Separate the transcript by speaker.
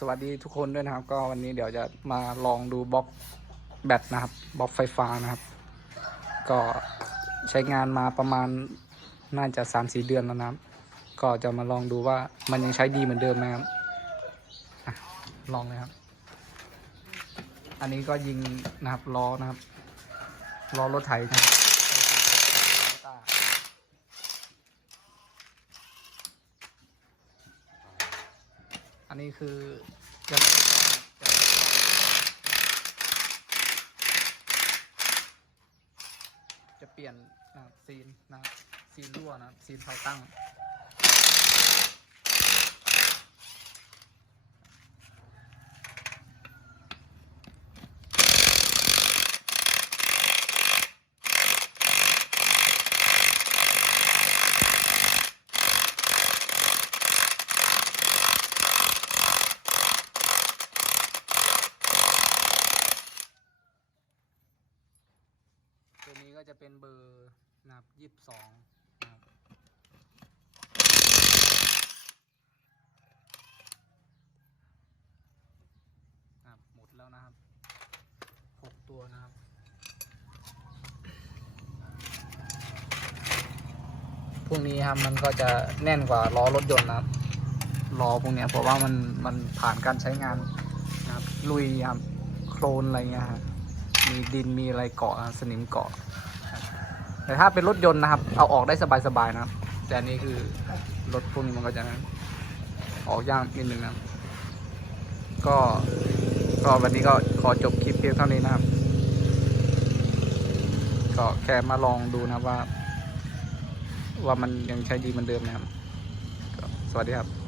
Speaker 1: สวัสดีทุกคนด้วยนะครับ ก็วันนี้เดี๋ยวจะมาลองดูบล็อกแบตนะครับบล็อกไฟฟ้านะครับ ก็ใช้งานมาประมาณน่าจะสามสี่เดือนแล้วนะครับ ก็จะมาลองดูว่ามันยังใช้ดีเหมือนเดิมไหมครับอลองเลยครับ อันนี้ก็ยิงนะครับล้อนะครับล้อรถไถนะครับ อันนี้คือยังไม่ได้ต่อนะครับจะจะเปลี่ยนนะซีนนะซีนรั่วนะซีนไฟตั้ง ก็จะเป็นเบอร์นับยี่สิบสองนะครับหมดแล้วนะครับหกตัวนะครับพวกนี้ครับมันก็จะแน่นกว่าล้อรถยนต์นะครับล้อพวกเนี้ยเพราะว่ามันมันผ่านการใช้งานนะครับลุยครับโคลนอะไรเงี้ยฮะ มีดินมีอะไรเกาะสนิมเกาะ แต่ถ้าเป็นรถยนต์นะครับ เอาออกได้สบายๆนะครับ แต่อันนี้คือรถพวกนี้มันก็จะออกยากนิดนึงนะก็ก็วันนี้ก็ขอจบคลิปเพียงเท่านี้นะครับ ก็แค่มาลองดูนะว่า ว่ามันยังใช้ดีเหมือนเดิมนะครับ สวัสดีครับ